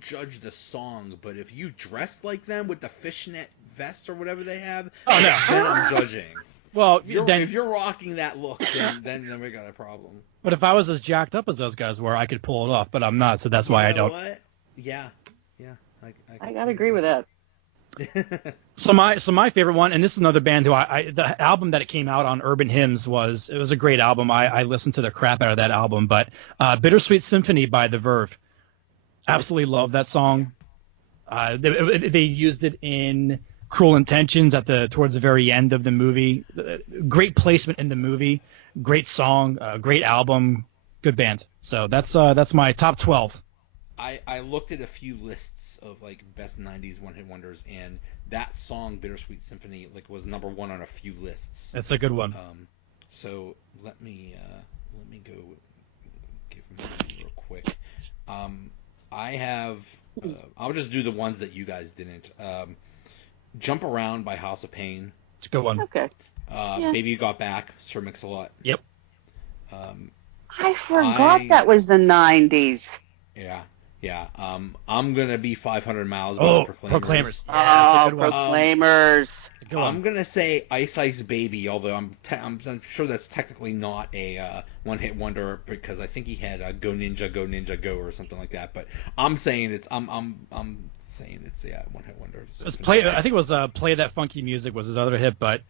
judge the song, but if you dress like them with the fishnet vest or whatever they have, oh no, then I'm judging. Well, if you're rocking that look, then we got a problem. But if I was as jacked up as those guys were, I could pull it off. But I'm not, so that's why I don't. What? Yeah. I gotta agree with that. So my favorite one, and this is another band who the album that it came out on, Urban Hymns, was a great album. I listened to the crap out of that album. But Bittersweet Symphony by The Verve, absolutely love that song. They used it in Cruel Intentions towards the very end of the movie. Great placement in the movie. Great song. Great album. Good band. So that's my top 12. I looked at a few lists of like best 90s one-hit wonders, and that song Bittersweet Symphony was number one on a few lists. That's a good one. So let me go give them real quick. I have I'll just do the ones that you guys didn't. Jump Around by House of Pain. It's a good one. Okay. Baby You Got Back, Sir Mix-a-Lot. Yep. I forgot that was the 90s. Yeah. I'm gonna be 500 Miles by Proclaimers. Yeah, Proclaimers. I'm gonna say Ice Ice Baby, although I'm sure that's technically not a one-hit wonder because I think he had Go Ninja Go or something like that. But I'm saying it's a one-hit wonder. I think it was Play That Funky Music was his other hit, but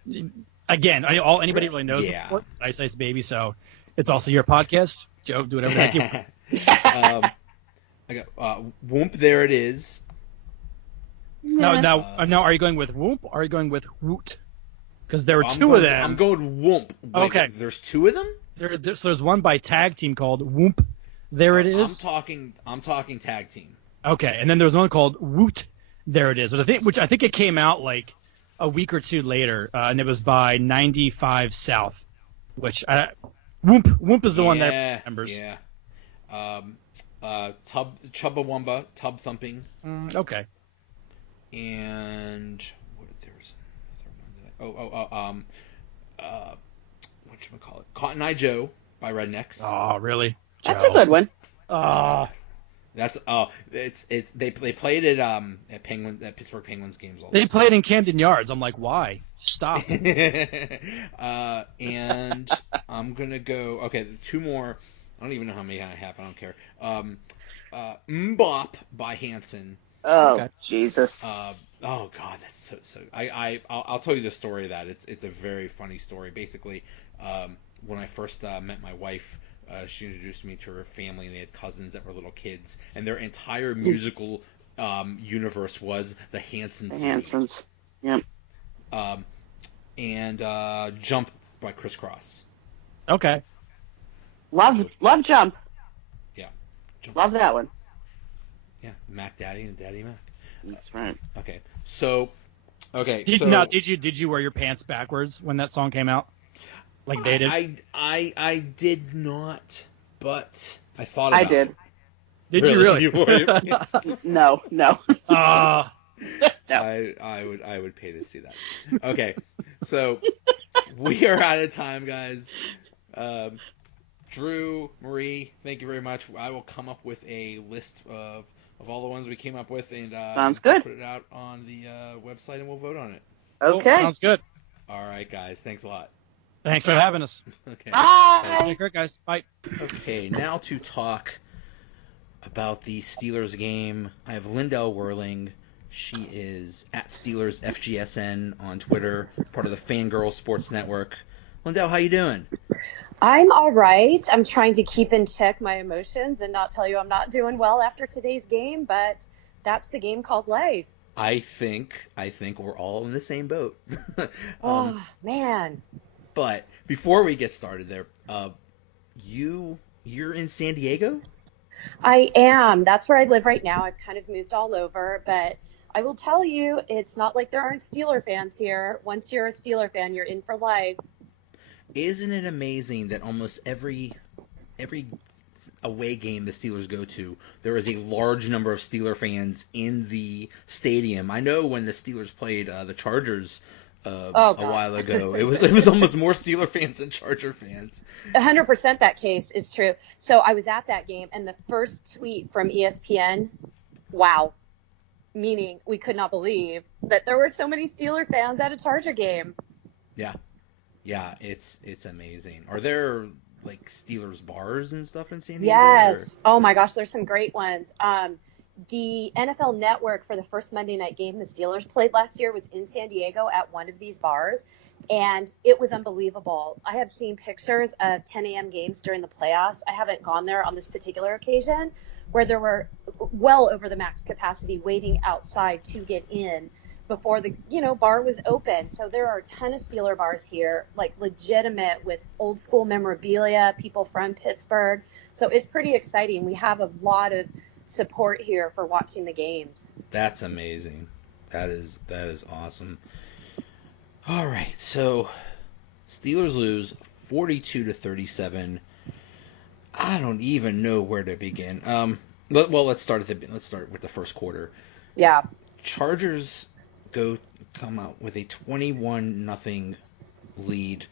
again, anybody really knows it's Ice Ice Baby, so it's also your podcast. Joe, do whatever the heck you want. I got Whoop, There It Is. Now, are you going with Whoop or are you going with Woot? Because there were two of them. I'm going Whoop. Wait, okay. There's two of them? There's one by Tag Team called Whoop, There It Is. I'm talking Tag Team. Okay, and then there was one called Woot, There It Is, which I think it came out like a week or two later, and it was by 95 South, which Whoop is the one that remembers. Yeah. Chubbawamba, Tub Thumping. Okay. And there's another one that whatchamacallit? Cotton Eye Joe by Rednecks. Oh, really? That's a good one. They played it at Pittsburgh Penguins games all the time. They played in Camden Yards. I'm like, why? Stop. And I'm gonna go. Okay, two more. I don't even know how many I have. I don't care. Mbop by Hanson. Oh, okay. Jesus. Oh God, that's so. I'll tell you the story of that. It's a very funny story. Basically, when I first met my wife, she introduced me to her family, and they had cousins that were little kids, and their entire musical universe was the Hansons. The Hansons. Yep. And Jump by Criss Cross. Okay. Love Jump. Yeah. Jump. Love that one. Yeah, Mac Daddy and Daddy Mac. That's right. Okay, so did you wear your pants backwards when that song came out? Like they did? I did not, but I thought about it. I did. Did you really? You wore your pants? No. No. I would pay to see that. Okay, so we are out of time, guys. Drew, Marie, thank you very much. I will come up with a list of all the ones we came up with, and sounds good. Put it out on the website, and we'll vote on it. Okay. Cool. Sounds good. All right, guys. Thanks a lot. Thanks for having us. Okay. Bye. Take care, guys. Bye. Okay, now to talk about the Steelers game. I have Lyndell Werling. She is at Steelers FGSN on Twitter, part of the Fangirl Sports Network. Lyndell, how you doing? I'm all right. I'm trying to keep in check my emotions and not tell you I'm not doing well after today's game, but that's the game called life. I think we're all in the same boat. Oh, man. But before we get started there, you're in San Diego? I am. That's where I live right now. I've kind of moved all over, but I will tell you, it's not like there aren't Steeler fans here. Once you're a Steeler fan, you're in for life. Isn't it amazing that almost every away game the Steelers go to, there is a large number of Steeler fans in the stadium? I know when the Steelers played the Chargers a while ago, it was almost more Steeler fans than Charger fans. 100% that case is true. So I was at that game, and the first tweet from ESPN wow. Meaning we could not believe that there were so many Steeler fans at a Charger game. Yeah. Yeah, it's amazing. Are there like Steelers bars and stuff in San Diego? Yes. Oh my gosh, there's some great ones. The NFL Network, for the first Monday night game the Steelers played last year, was in San Diego at one of these bars, and it was unbelievable. I have seen pictures of 10 a.m. games during the playoffs. I haven't gone there on this particular occasion, where there were well over the max capacity waiting outside to get in before the bar was open. So there are a ton of Steeler bars here, like legitimate, with old school memorabilia, people from Pittsburgh. So it's pretty exciting. We have a lot of support here for watching the games. That's amazing. That is awesome. All right, so Steelers lose 42-37. I don't even know where to begin. Let's start with the first quarter. Yeah. Chargers come out with a 21-0 lead.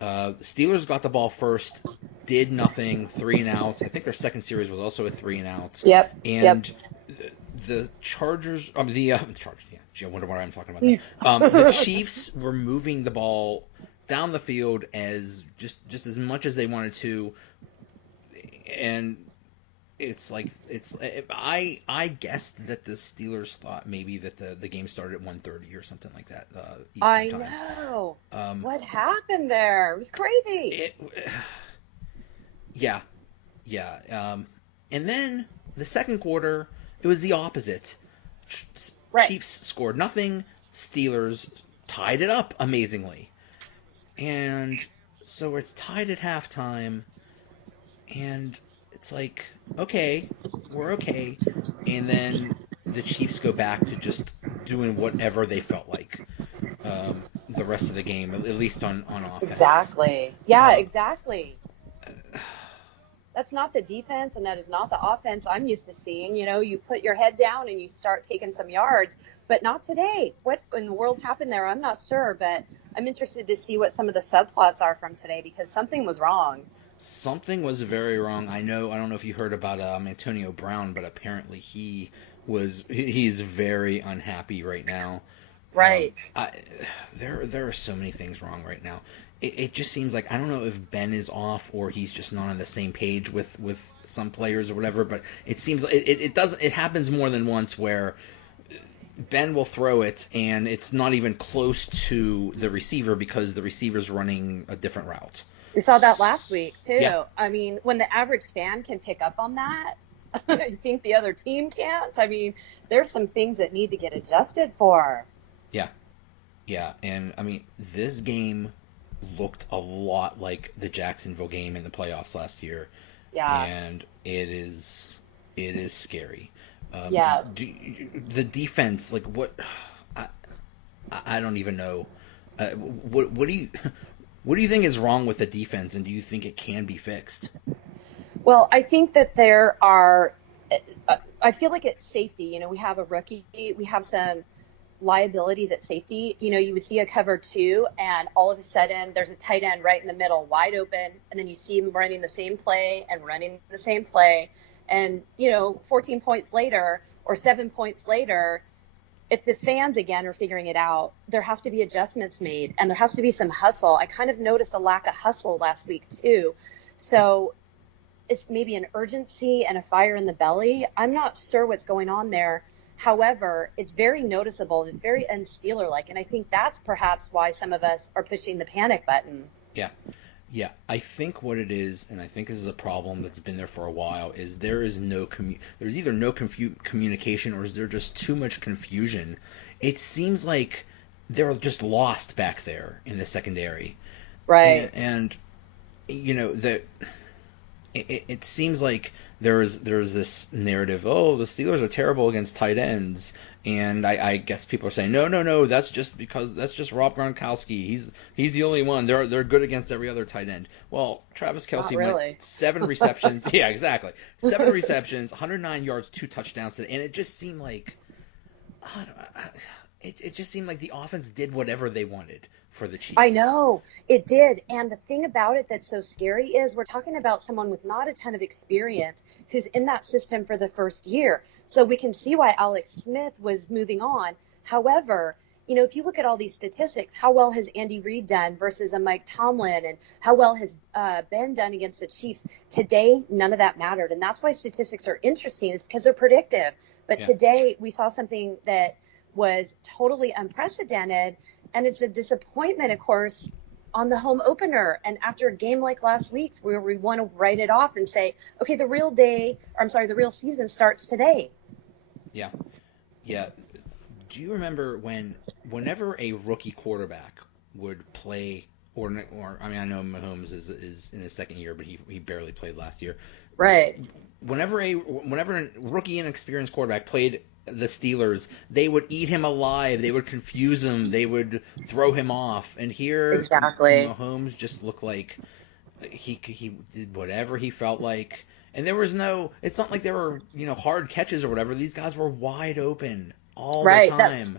Steelers got the ball first, did nothing, 3 and outs. I think their second series was also a 3 and outs. Yep. And the Chargers, Chargers. Yeah, gee, I wonder what I'm talking about. The Chiefs were moving the ball down the field as just as much as they wanted to, and I guessed that the Steelers thought maybe that the game started at 1:30 or something like that. I Eastern time. know. What happened there? It was crazy. Yeah. And then the second quarter, it was the opposite. Right. Chiefs scored nothing. Steelers tied it up amazingly. And so it's tied at halftime, and it's like, okay, we're okay. And then the Chiefs go back to just doing whatever they felt like the rest of the game, at least on offense. Exactly. Yeah, exactly. That's not the defense, and that is not the offense I'm used to seeing. You put your head down and you start taking some yards, but not today. What in the world happened there? I'm not sure, but I'm interested to see what some of the subplots are from today, because something was wrong. Something was very wrong. I don't know if you heard about Antonio Brown, but apparently he's very unhappy right now. Right. There are so many things wrong right now. It just seems like, I don't know if Ben is off or he's just not on the same page with some players or whatever, but it seems like it happens more than once where Ben will throw it and it's not even close to the receiver because the receiver's running a different route. We saw that last week too. Yeah. I mean, when the average fan can pick up on that, I think the other team can't. I mean, there's some things that need to get adjusted for. Yeah, and I mean, this game looked a lot like the Jacksonville game in the playoffs last year. Yeah. And it is scary. Yes. The defense, like, what? I don't even know. What do you think is wrong with the defense, and do you think it can be fixed? Well, I think that there are. I feel like it's safety. We have a rookie. We have some liabilities at safety. You would see a cover 2, and all of a sudden there's a tight end right in the middle, wide open, and then you see him running the same play, and 14 points later or 7 points later, if the fans again are figuring it out, there have to be adjustments made, and there has to be some hustle. I kind of noticed a lack of hustle last week too. So it's maybe an urgency and a fire in the belly. I'm not sure what's going on there. However, it's very noticeable and it's very un-Steeler-like, and I think that's perhaps why some of us are pushing the panic button. Yeah. I think what it is, and I think this is a problem that's been there for a while, is there's either no communication or is there just too much confusion. It seems like they're just lost back there in the secondary. Right. And it seems like there's this narrative, the Steelers are terrible against tight ends, and I guess people are saying no, that's just Rob Gronkowski, he's the only one, they're good against every other tight end. Well, Travis Kelce went 7 receptions. Yeah, exactly, 7 receptions, 109 yards, 2 touchdowns, and it just seemed like it just seemed like the offense did whatever they wanted for the Chiefs. I know it did. And the thing about it that's so scary is we're talking about someone with not a ton of experience who's in that system for the first year. So we can see why Alex Smith was moving on. However, if you look at all these statistics, how well has Andy Reid done versus a Mike Tomlin, and how well has Ben done against the Chiefs? Today, none of that mattered. And that's why statistics are interesting, is because they're predictive. But today we saw something that was totally unprecedented, and it's a disappointment, of course, on the home opener. And after a game like last week's, where we want to write it off and say, okay, the real season starts today. Yeah. Yeah. Do you remember whenever a rookie quarterback would play, or I mean, I know Mahomes is in his second year, but he barely played last year. Right. Whenever a rookie inexperienced quarterback played the Steelers, they would eat him alive. They would confuse him. They would throw him off. And here, exactly, Mahomes just looked like he did whatever he felt like. And there was no. It's not like there were hard catches or whatever. These guys were wide open all the time.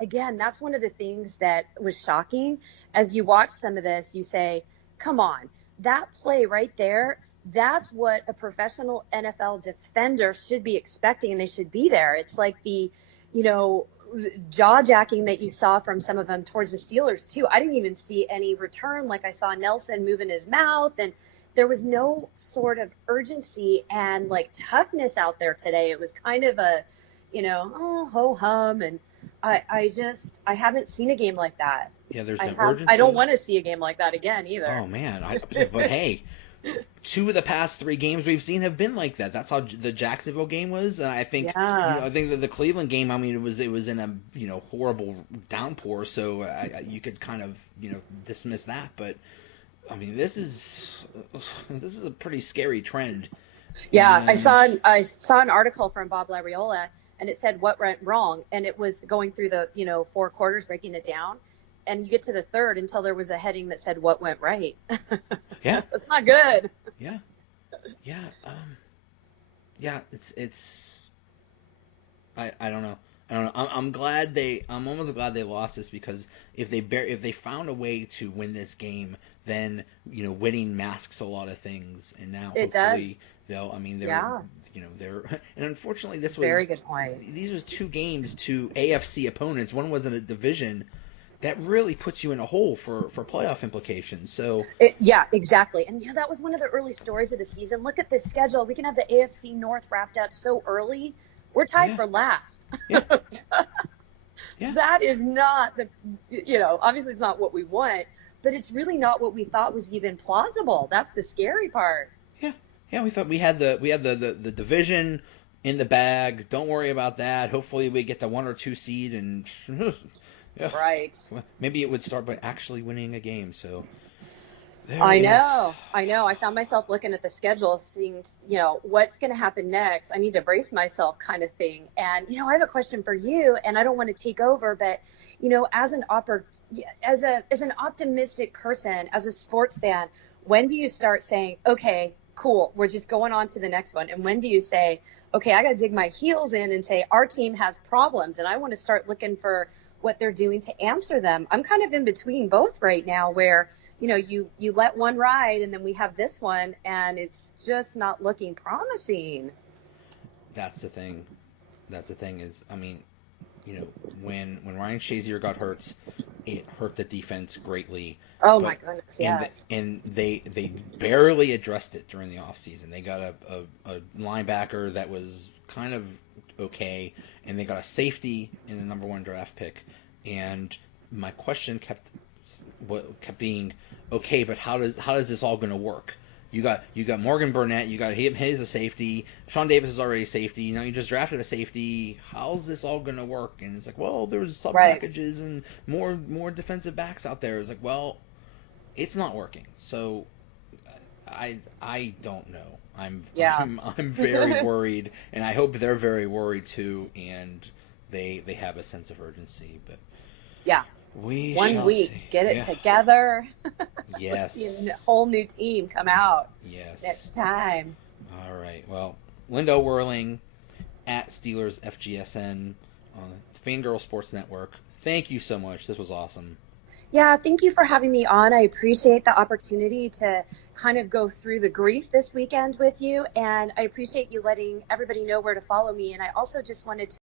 Again, that's one of the things that was shocking. As you watch some of this, you say, "Come on, that play right there." That's what a professional NFL defender should be expecting, and they should be there. It's like the, jaw jacking that you saw from some of them towards the Steelers too. I didn't even see any return. Like I saw Nelson moving his mouth, and there was no sort of urgency and like toughness out there today. It was kind of a, ho hum, and I haven't seen a game like that. Yeah, there's no urgency. I don't want to see a game like that again either. Oh man, but hey. 2 of the past 3 games we've seen have been like that. That's how the Jacksonville game was, and I think I think that the Cleveland game. I mean, it was in a horrible downpour, so you could kind of dismiss that. But I mean, this is a pretty scary trend. Yeah, and I saw an article from Bob Labriola, and it said what went wrong, and it was going through the 4 quarters, breaking it down. And you get to the third until there was a heading that said what went right. Yeah. It's not good. Yeah. Yeah. It's I don't know. I'm almost glad they lost this, because if they found a way to win this game, then winning masks a lot of things, and now hopefully they'll. I mean, they're and unfortunately this was very good point. These were 2 games to AFC opponents. One was in a division that really puts you in a hole for playoff implications. So exactly. And that was one of the early stories of the season. Look at this schedule. We can have the AFC North wrapped up so early. We're tied for last. Yeah. That is not obviously it's not what we want, but it's really not what we thought was even plausible. That's the scary part. Yeah. Yeah, we thought we had the division in the bag. Don't worry about that. Hopefully we get the 1 or 2 seed, and yeah. Right. Maybe it would start by actually winning a game. So I know. I found myself looking at the schedule, seeing, what's going to happen next. I need to brace myself, kind of thing. And I have a question for you, and I don't want to take over, but as an optimistic person, as a sports fan, when do you start saying, okay, cool, we're just going on to the next one? And when do you say, okay, I got to dig my heels in and say our team has problems, and I want to start looking for what they're doing to answer them? I'm kind of in between both right now, where you let one ride, and then we have this one, and it's just not looking promising. That's the thing is, I mean, when Ryan Shazier got hurt, it hurt the defense greatly. Oh my goodness, yes. And they barely addressed it during the offseason. They got a linebacker that was kind of okay, and they got a safety in the number 1 draft pick. And my question kept being, okay, but how does this all going to work? You got Morgan Burnett, you got him, he's a safety. Sean Davis is already a safety. Now you just drafted a safety. How's this all going to work? And it's like, well, there's sub packages and more defensive backs out there. It's like, well, it's not working. So I don't know. I'm very worried, and I hope they're very worried too, and they have a sense of urgency. But yeah, we 1 week, see. Get it together. Yes. See a whole new team come out. Yes. Next time. All right. Well, Lyndell Werling at Steelers FGSN. on the Fangirl Sports Network. Thank you so much. This was awesome. Yeah, thank you for having me on. I appreciate the opportunity to kind of go through the grief this weekend with you, and I appreciate you letting everybody know where to follow me. And I also just wanted to